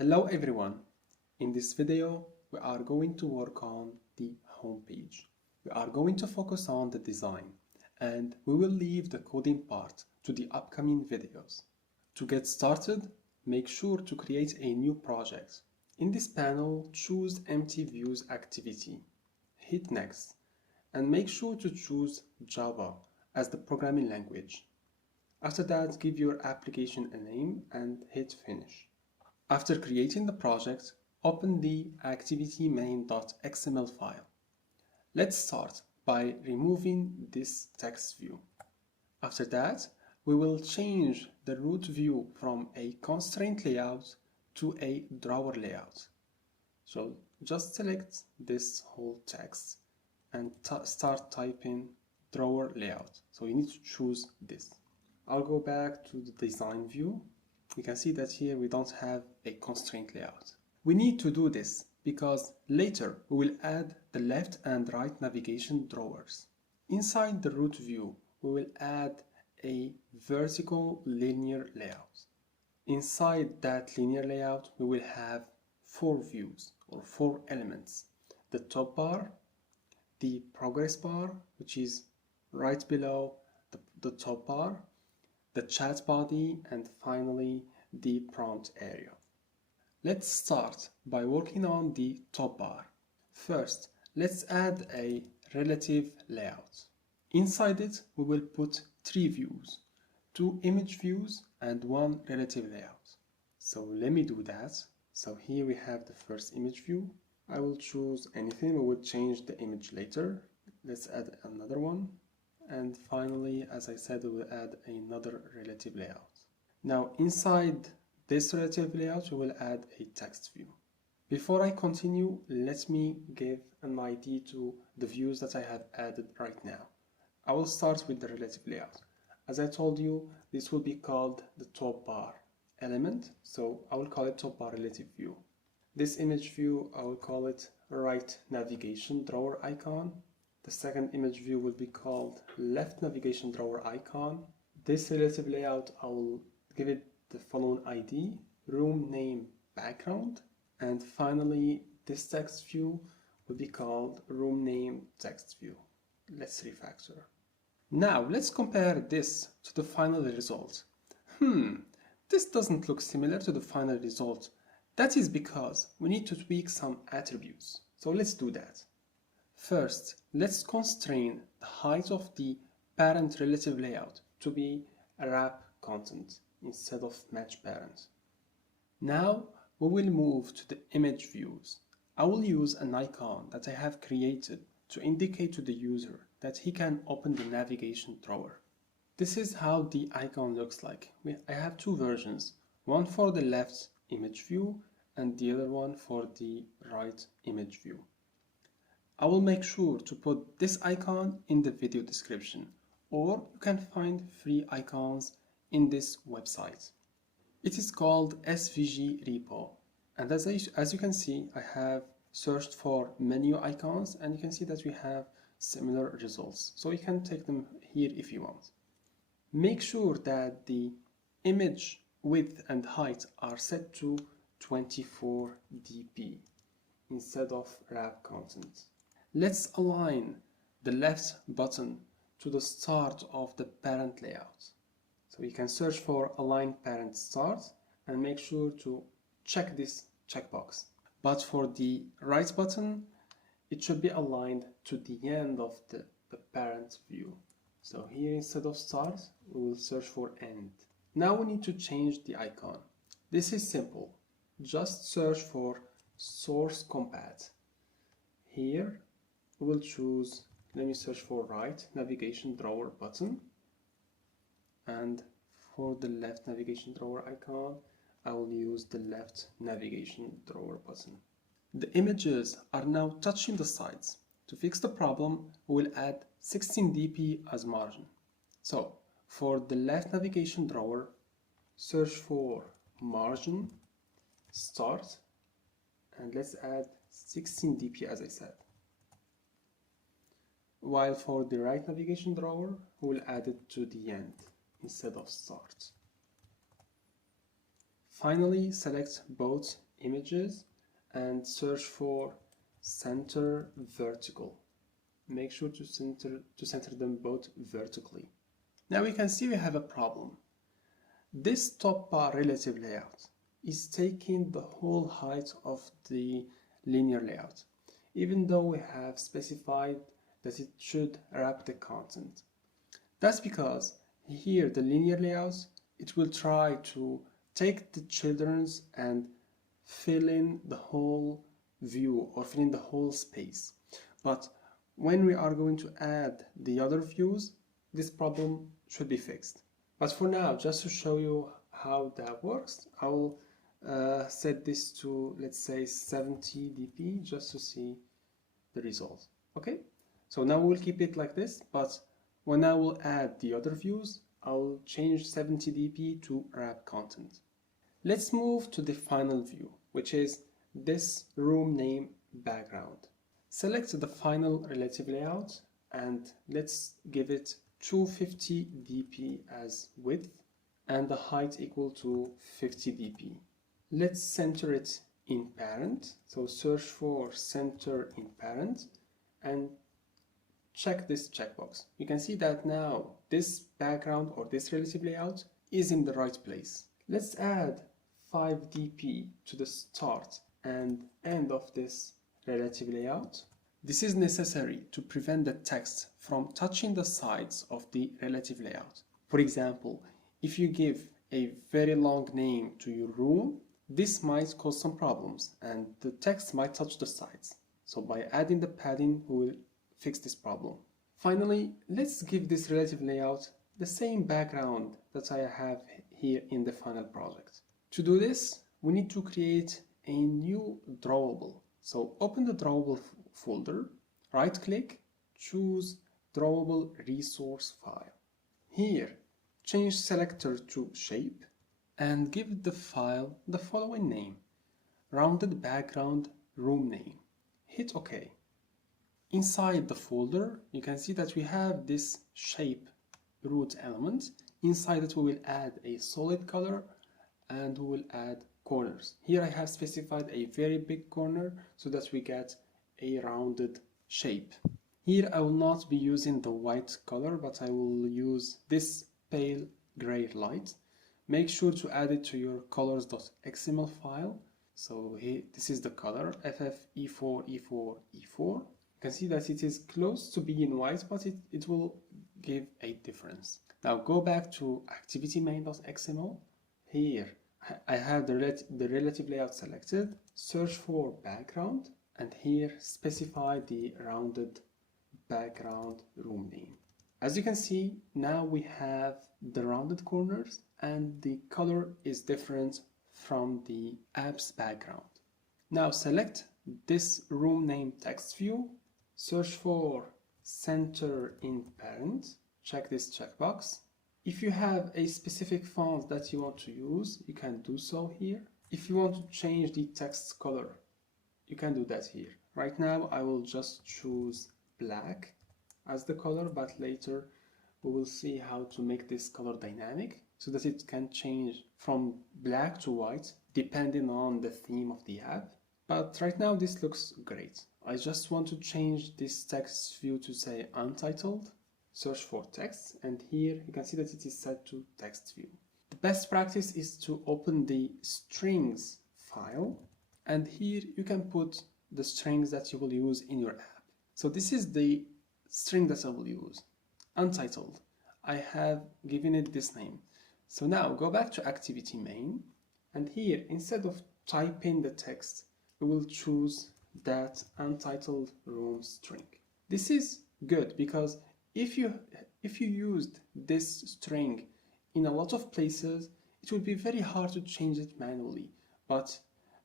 Hello everyone. In this video, we are going to work on the home page. We are going to focus on the design and we will leave the coding part to the upcoming videos. To get started, make sure to create a new project. In this panel, choose Empty Views Activity. Hit Next and make sure to choose Java as the programming language. After that, give your application a name and hit Finish. After creating the project, open the activity main.xml file. Let's start by removing this text view. After that, we will change the root view from a constraint layout to a drawer layout. So just select this whole text and start typing drawer layout. So you need to choose this. I'll go back to the design view. You can see that here we don't have a constraint layout. We need to do this because later we will add the left and right navigation drawers. Inside the root view, we will add a vertical linear layout. Inside that linear layout, we will have 4 views or 4 elements. The top bar, the progress bar, which is right below the top bar, the chat body, and finally the prompt area. Let's start by working on the top bar. First, let's add a relative layout. Inside it, we will put 3 views, 2 image views and 1 relative layout. So let me do that. So here we have the first image view. I will choose anything. We will change the image later. Let's add another one. And finally, as I said, we will add another relative layout. Now, inside this relative layout, we will add a text view. Before I continue, let me give an ID to the views that I have added right now. I will start with the relative layout. As I told you, this will be called the top bar element, so I will call it top bar relative view. This image view, I will call it right navigation drawer icon. The second image view will be called left navigation drawer icon. This relative layout, I will give it the following ID, room name background. And finally, this text view will be called room name text view. Let's refactor. Now, let's compare this to the final result. This doesn't look similar to the final result. That is because we need to tweak some attributes. So let's do that. First, let's constrain the height of the parent relative layout to be a wrap content instead of match parent. Now we will move to the image views. I will use an icon that I have created to indicate to the user that he can open the navigation drawer. This is how the icon looks like. I have 2 versions, one for the left image view and the other one for the right image view. I will make sure to put this icon in the video description, or you can find free icons in this website. It is called SVGRepo, and as you can see, I have searched for menu icons and you can see that we have similar results. So you can take them here if you want. Make sure that the image width and height are set to 24 dp instead of wrap content. Let's align the left button to the start of the parent layout. So you can search for Align Parent Start and make sure to check this checkbox. But for the right button, it should be aligned to the end of the parent view. So here instead of Start, we will search for End. Now we need to change the icon. This is simple. Just search for Source Compat. Here, we will choose, let me search for right navigation drawer button, and for the left navigation drawer icon I will use the left navigation drawer button. The images are now touching the sides. To fix the problem, we will add 16 dp as margin. So for the left navigation drawer, search for margin start and let's add 16 dp as I said. While for the right navigation drawer, we will add it to the end instead of start. Finally, select both images and search for center vertical. Make sure to center them both vertically. Now we can see we have a problem. This top bar relative layout is taking the whole height of the linear layout, even though we have specified that it should wrap the content. That's because here the linear layout, it will try to take the children's and fill in the whole view or fill in the whole space. But when we are going to add the other views, this problem should be fixed. But for now, just to show you how that works, I will set this to, let's say, 70 dp just to see the result. Okay, so now we'll keep it like this, but when I will add the other views, I will change 70 dp to wrap content. Let's move to the final view, which is this room name background. Select the final relative layout and let's give it 250 dp as width and the height equal to 50 dp. Let's center it in parent. So search for center in parent and check this checkbox. You can see that now this background or this relative layout is in the right place. Let's add 5 dp to the start and end of this relative layout. This is necessary to prevent the text from touching the sides of the relative layout. For example, if you give a very long name to your room, this might cause some problems and the text might touch the sides. So by adding the padding, we will fix this problem. Finally, let's give this relative layout the same background that I have here in the final project. To do this, we need to create a new drawable. So open the drawable folder, right click, choose drawable resource file. Here, change selector to shape and give the file the following name: rounded background room name. Hit OK. Inside the folder, you can see that we have this shape root element. Inside it, we will add a solid color and we will add corners. Here I have specified a very big corner so that we get a rounded shape. Here I will not be using the white color, but I will use this pale gray light. Make sure to add it to your colors.xml file. So here, this is the color FFE4E4E4. You can see that it is close to being white, but it will give a difference. Now go back to activity main.xml. Here I have the relative layout selected. Search for background and here specify the rounded background room name. As you can see, now we have the rounded corners and the color is different from the app's background. Now select this room name text view, search for center in parent, check this checkbox. If you have a specific font that you want to use, you can do so here. If you want to change the text color, you can do that here. Right now I will just choose black as the color, but later we will see how to make this color dynamic so that it can change from black to white depending on the theme of the app. But right now this looks great. I just want to change this text view to say untitled. Search for text and here you can see that it is set to text view. The best practice is to open the strings file and here you can put the strings that you will use in your app. So this is the string that I will use, untitled. I have given it this name. So now go back to activity main and here instead of typing the text, we will choose that untitled room string. This is good because if you used this string in a lot of places, it would be very hard to change it manually. But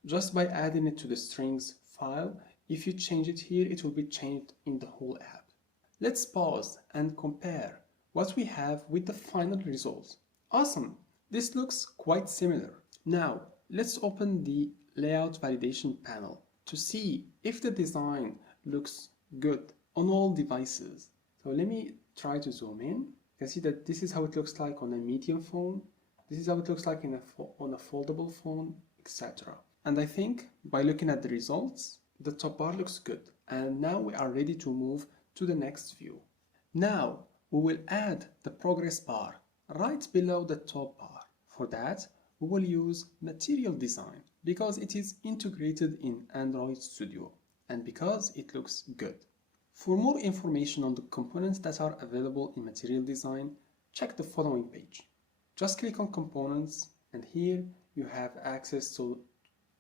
just by adding it to the strings file, if you change it here, it will be changed in the whole app. Let's pause and compare what we have with the final results. Awesome! This looks quite similar. Now, let's open the layout validation panel to see if the design looks good on all devices. So let me try to zoom in. You can see that this is how it looks like on a medium phone. This is how it looks like on a foldable phone, etc. And I think by looking at the results, the top bar looks good. And now we are ready to move to the next view. Now we will add the progress bar right below the top bar. For that, we will use material design because it is integrated in Android Studio and because it looks good. For more information on the components that are available in material design, check the following page. Just click on components and here you have access to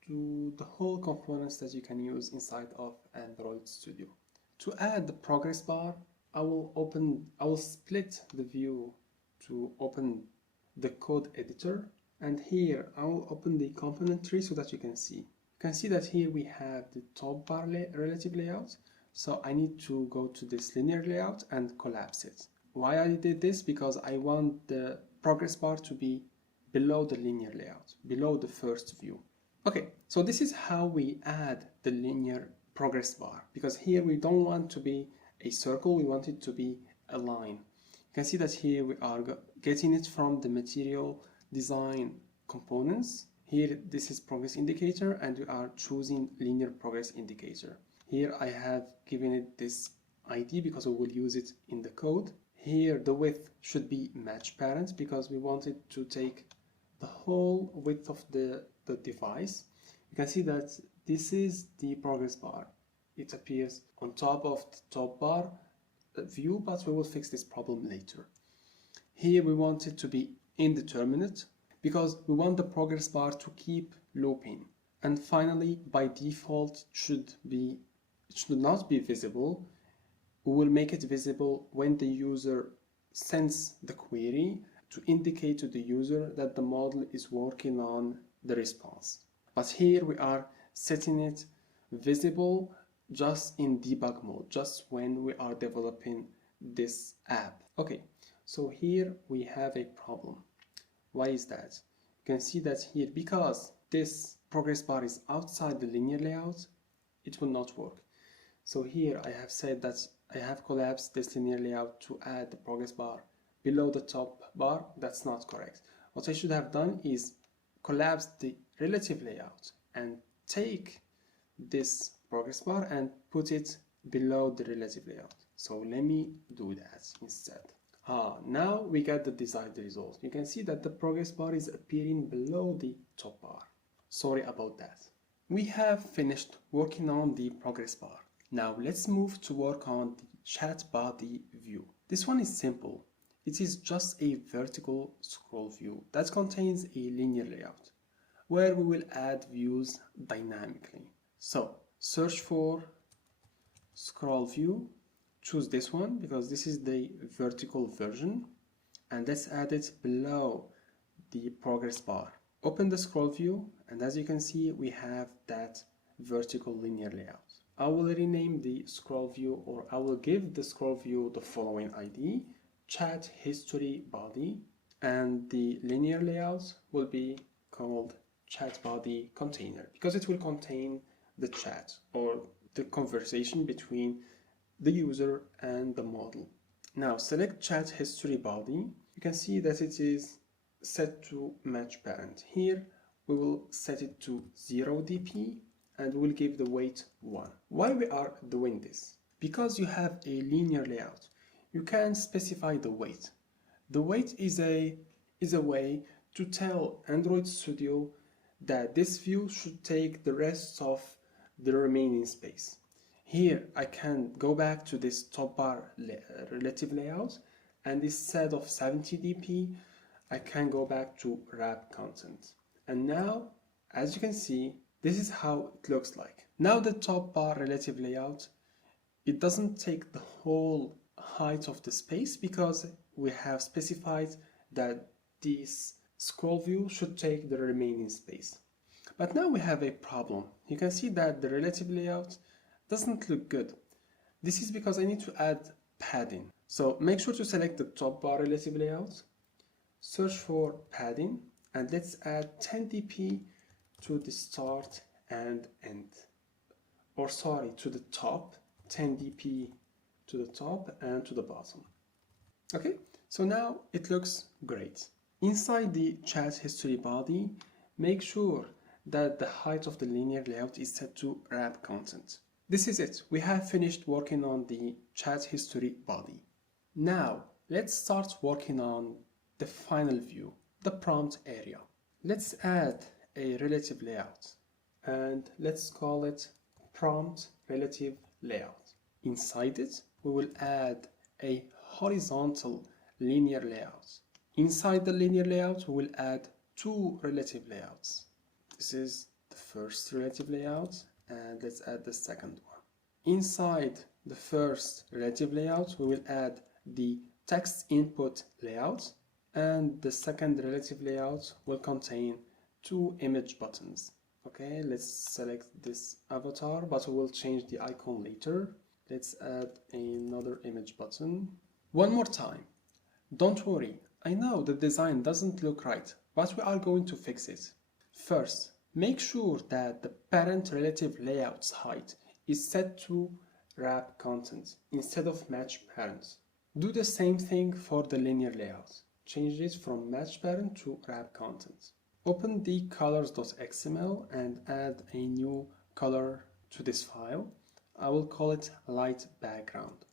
the whole components that you can use inside of Android Studio. To add the progress bar, I will split the view to open the code editor, and here I will open the component tree so that you can see. You can see that here we have the top bar relative layout, so I need to go to this linear layout and collapse it. Why I did this? Because I want the progress bar to be below the linear layout, below the first view. Okay, so this is how we add the linear progress bar, because here we don't want to be a circle, we want it to be a line. You can see that here we are getting it from the material design components. Here this is progress indicator and we are choosing linear progress indicator. Here I have given it this ID because we will use it in the code. Here the width should be match parent because we want it to take the whole width of the device. You can see that this is the progress bar. It appears on top of the top bar view, but we will fix this problem later. Here we want it to be indeterminate because we want the progress bar to keep looping. And finally, by default, it should not be visible. We will make it visible when the user sends the query to indicate to the user that the model is working on the response. But here we are setting it visible just in debug mode, just when we are developing this app. Okay, so here we have a problem. Why is that? You can see that here, because this progress bar is outside the linear layout, it will not work. So here I have said that I have collapsed this linear layout to add the progress bar below the top bar. That's not correct. What I should have done is collapse the relative layout and take this progress bar and put it below the relative layout. So let me do that instead. Now we get the desired result. You can see that the progress bar is appearing below the top bar. Sorry about that. We have finished working on the progress bar. Now let's move to work on the chat body view. This one is simple. It is just a vertical scroll view that contains a linear layout where we will add views dynamically. So search for scroll view, choose this one because this is the vertical version, and let's add it below the progress bar. Open the scroll view, and as you can see we have that vertical linear layout. I will rename the scroll view, or I will give the scroll view the following ID, chat history body, and the linear layout will be called chat body container because it will contain the chat or the conversation between the user and the model. Now select chat history body. You can see that it is set to match parent. Here we will set it to 0 dp and we'll give the weight 1. Why we are doing this? Because you have a linear layout, you can specify the weight. The weight is a way to tell Android Studio that this view should take the rest of the remaining space. Here I can go back to this top bar relative layout, and instead of 70 dp I can go back to wrap content. And now, as you can see, this is how it looks like. Now the top bar relative layout, it doesn't take the whole height of the space because we have specified that this scroll view should take the remaining space. But now we have a problem. You can see that the relative layout doesn't look good. This is because I need to add padding. So make sure to select the top bar relative layout, search for padding, and let's add 10 dp to the start and end. Or sorry, to the top, 10 dp to the top and to the bottom. Okay, so now it looks great. Inside the chat history body, make sure that the height of the linear layout is set to wrap content. This is it. We have finished working on the chat history body. Now, let's start working on the final view, the prompt area. Let's add a relative layout and let's call it prompt relative layout. Inside it, we will add a horizontal linear layout. Inside the linear layout, we will add two relative layouts. This is the first relative layout, and let's add the second one. Inside the first relative layout, we will add the text input layout, and the second relative layout will contain two image buttons. Okay, let's select this avatar, but we will change the icon later. Let's add another image button. One more time. Don't worry, I know the design doesn't look right, but we are going to fix it. First, make sure that the parent relative layout's height is set to wrap content instead of match parent. Do the same thing for the linear layout. Change it from match parent to wrap content. Open the colors.xml and add a new color to this file. I will call it light background.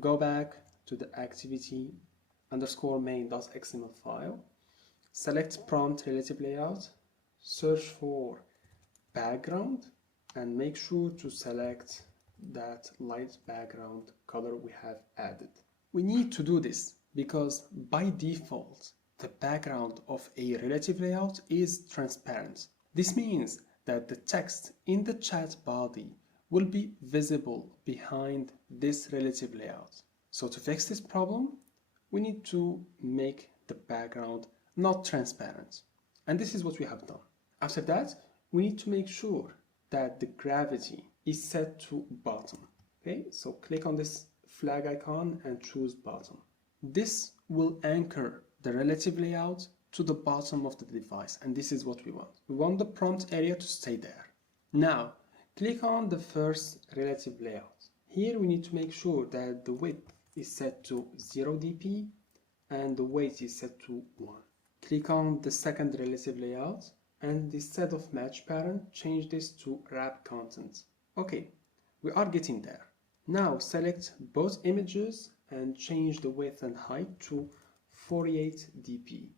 Go back to the activity underscore main.xml file. Select prompt relative layout. Search for background and make sure to select that light background color we have added. We need to do this because by default, the background of a relative layout is transparent. This means that the text in the chat body will be visible behind this relative layout. So to fix this problem, we need to make the background not transparent. And this is what we have done. After that, we need to make sure that the gravity is set to bottom. Okay, so click on this flag icon and choose bottom. This will anchor the relative layout to the bottom of the device, and this is what we want. We want the prompt area to stay there. Now, click on the first relative layout. Here we need to make sure that the width is set to 0 dp and the weight is set to 1. Click on the second relative layout and instead of match parent, change this to wrap content. Okay, we are getting there. Now select both images and change the width and height to 48 dp.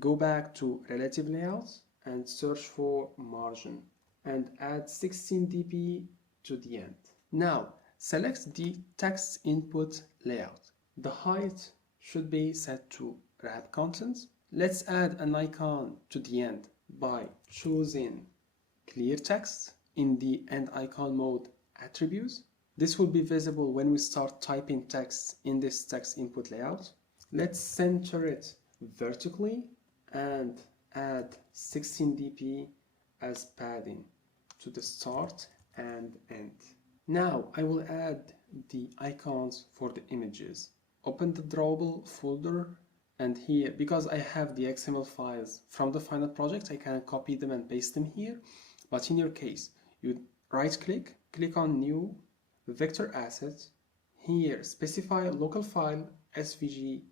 Go back to relative layout and search for margin and add 16 dp to the end. Now select the text input layout. The height should be set to wrap content. Let's add an icon to the end by choosing clear text in the end icon mode attributes. This will be visible when we start typing text in this text input layout. Let's center it vertically and add 16 dp as padding to the start and end. Now I will add the icons for the images. Open the drawable folder, and here, because I have the XML files from the final project, I can copy them and paste them here. But in your case, you right click, click on new vector asset. Here specify local file svg,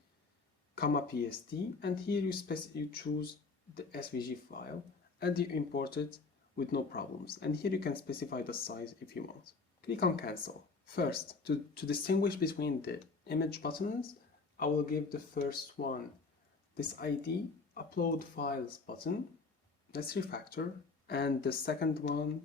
pst, and here you choose the svg file and you import it with no problems. And here you can specify the size if you want. Click on cancel. First, to distinguish between the image buttons, I will give the first one this ID, upload files button. Let's refactor. And the second one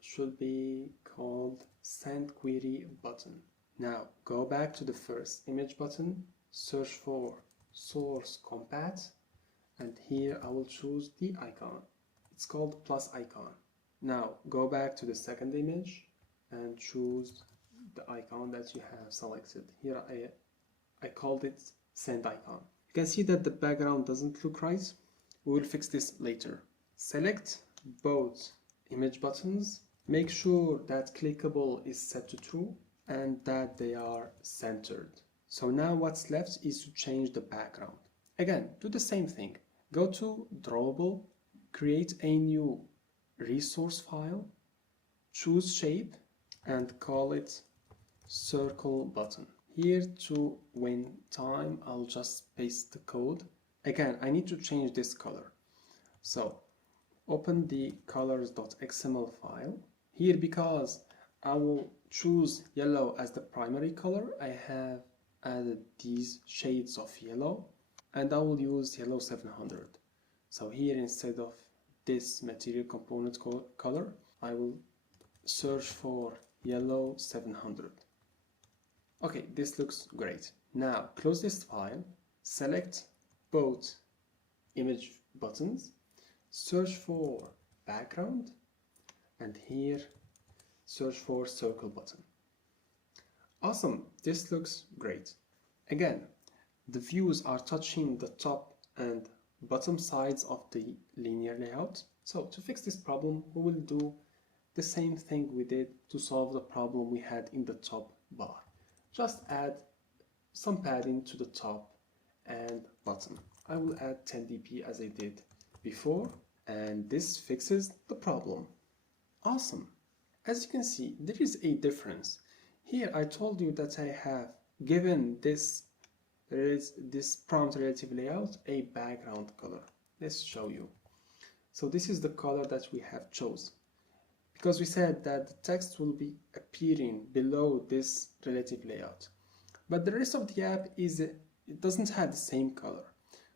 should be called send query button. Now go back to the first image button, search for source compat, and here I will choose the icon. It's called plus icon. Now go back to the second image and choose the icon that you have selected. Here I called it send icon. You can see that the background doesn't look right. We will fix this later. Select both image buttons. Make sure that clickable is set to true and that they are centered. So now what's left is to change the background. Again, do the same thing. Go to drawable, create a new resource file, choose shape and call it circle button. Here to win time, I'll just paste the code. Again, I need to change this color. So open the colors.xml file. Here, because I will choose yellow as the primary color, I have added these shades of yellow, and I will use yellow 700. So here, instead of this material component color, I will search for yellow 700. Okay, this looks great. Now close this file, select both image buttons, search for background, and here search for circle button. Awesome, this looks great. Again, the views are touching the top and bottom sides of the linear layout. So to fix this problem, we will do the same thing we did to solve the problem we had in the top bar. Just add some padding to the top and bottom. I will add 10 dp as I did before, and this fixes the problem. Awesome. As you can see, there is a difference. Here I told you that I have given this prompt relative layout a background color. Let's show you. So this is the color that we have chosen, because we said that the text will be appearing below this relative layout. But the rest of the app it doesn't have the same color.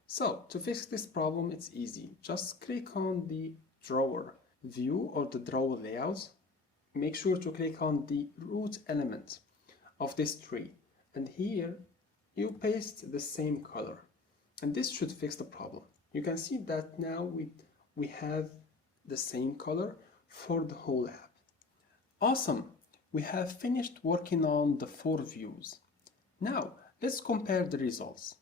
So to fix this problem, it's easy. Just click on the drawer view or the drawer layout. Make sure to click on the root element of this tree, and here you paste the same color, and this should fix the problem. You can see that now we have the same color for the whole app. Awesome, we have finished working on the 4 views. Now let's compare the results.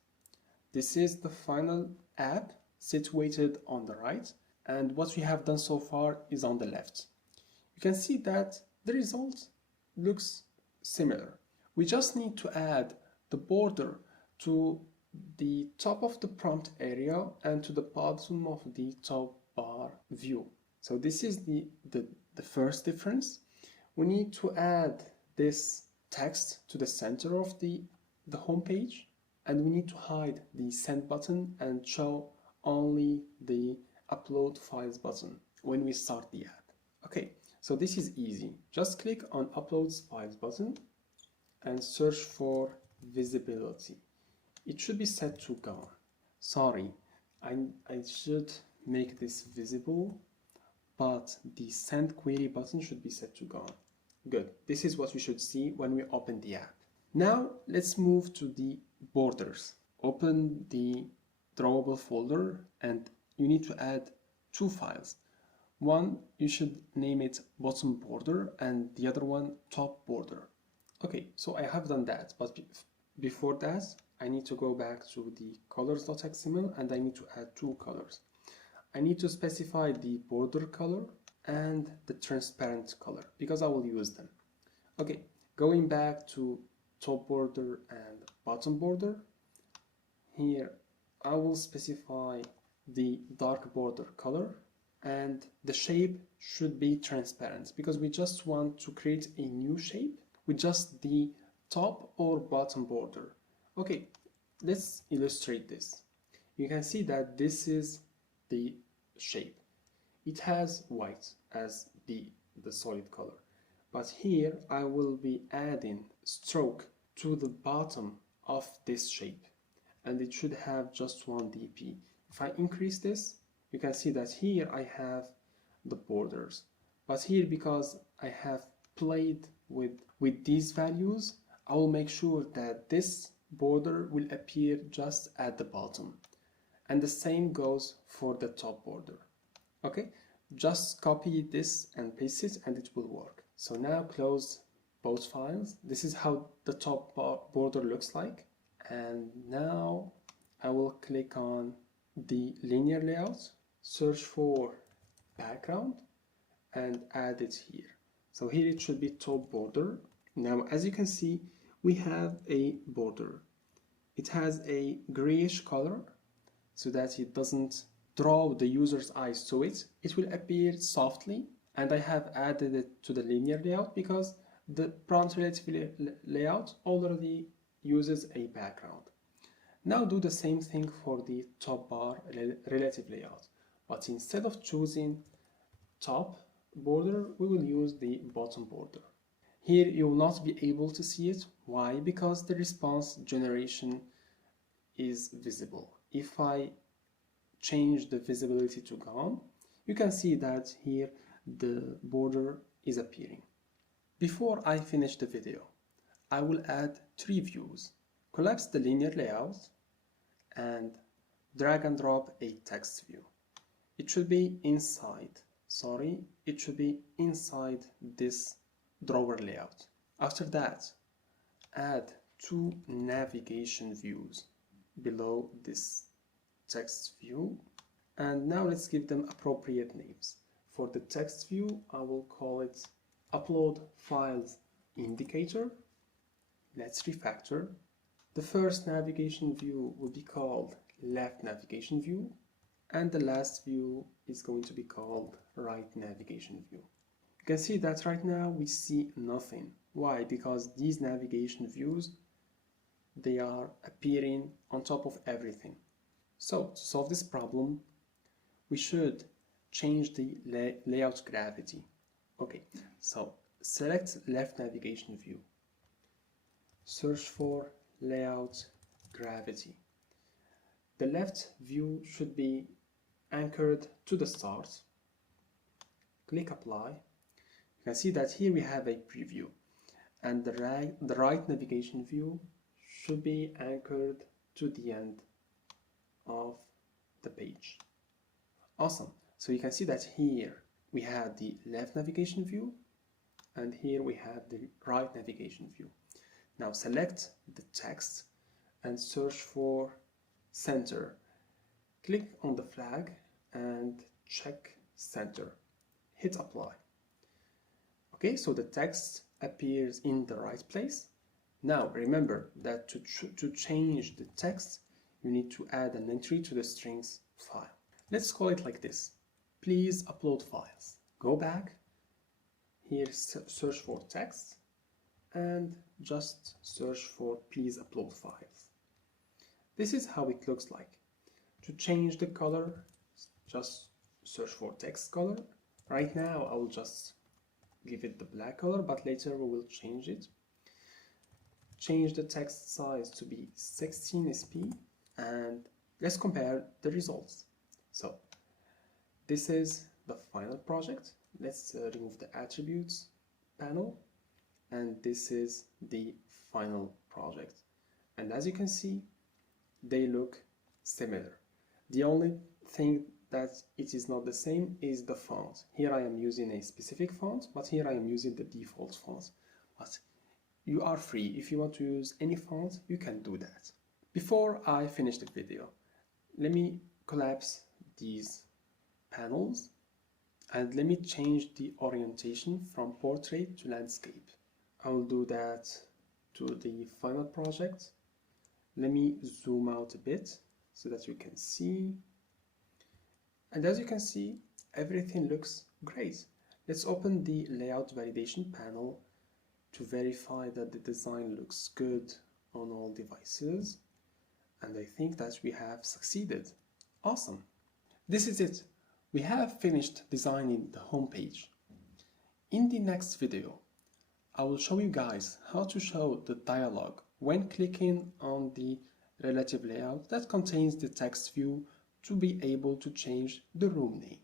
This is the final app situated on the right, and what we have done so far is on the left. You can see that the result looks similar. We just need to add the border to the top of the prompt area and to the bottom of the top bar view. So this is the first difference. We need to add this text to the center of the home page, and we need to hide the send button and show only the upload files button when we start the app. Okay, so this is easy. Just click on uploads files button and search for visibility. It should be set to gone. Sorry, I should make this visible, but the send query button should be set to gone. Good, this is what we should see when we open the app. Now let's move to the borders. Open the drawable folder, and you need to add 2 files. One, you should name it bottom border, and the other one top border. Okay, so I have done that, but before that I need to go back to the colors.xml and I need to add 2 colors. I need to specify the border color and the transparent color because I will use them. Okay, going back to top border and bottom border, here I will specify the dark border color, and the shape should be transparent because we just want to create a new shape with just the top or bottom border. Okay, let's illustrate this. You can see that this is the shape. It has white as the solid color, but here I will be adding stroke to the bottom of this shape, and it should have just 1 dp. If I increase this, you can see that here I have the borders, but here, because I have played with these values, I will make sure that this border will appear just at the bottom, and the same goes for the top border. Okay, just copy this and paste it and it will work. So now close both files. This is how the top border looks like, and now I will click on the linear layout, search for background and add it here. So here it should be top border. Now as you can see, we have a border. It has a grayish color so that it doesn't draw the user's eyes to it. It will appear softly, and I have added it to the linear layout because the prompt relative layout already uses a background. Now do the same thing for the top bar relative layout, but instead of choosing top border, we will use the bottom border. Here you will not be able to see it. Why? Because the response generation is visible. If I change the visibility to gone, you can see that here the border is appearing. Before I finish the video, I will add 3 views. Collapse the linear layout and drag and drop a text view. It should be inside this drawer layout. After that, add 2 navigation views below this text view, and now let's give them appropriate names. For the text view, I will call it upload files indicator. Let's refactor. The first navigation view will be called left navigation view, and the last view is going to be called right navigation view. You can see that right now we see nothing. Why? Because these navigation views, they are appearing on top of everything. So to solve this problem, we should change the layout gravity. Okay, so select left navigation view, search for layout gravity. The left view should be anchored to the start. Click apply. You can see that here we have a preview, and the right navigation view should be anchored to the end of the page. Awesome. So you can see that here we have the left navigation view, and here we have the right navigation view. Now select the text and search for center. Click on the flag and check center. Hit apply. Okay, so the text appears in the right place. Now remember that to change the text, you need to add an entry to the strings file. Let's call it like this. Please upload files. Go back. Here search for text and just search for please upload files. This is how it looks like. To change the color, just search for text color. Right now I will just give it the black color, but later we will change it. Change the text size to be 16 sp, and let's compare the results. So this is the final project. Let's remove the attributes panel, and this is the final project. And as you can see, they look similar. The only thing that it is not the same is the font. Here I am using a specific font, but here I am using the default font. But you are free. If you want to use any font, you can do that. Before I finish the video, let me collapse these panels and let me change the orientation from portrait to landscape. I will do that to the final project. Let me zoom out a bit so that you can see. And as you can see, everything looks great. Let's open the layout validation panel to verify that the design looks good on all devices. And I think that we have succeeded. Awesome. This is it. We have finished designing the homepage. In the next video, I will show you guys how to show the dialog when clicking on the relative layout that contains the text view to be able to change the room name.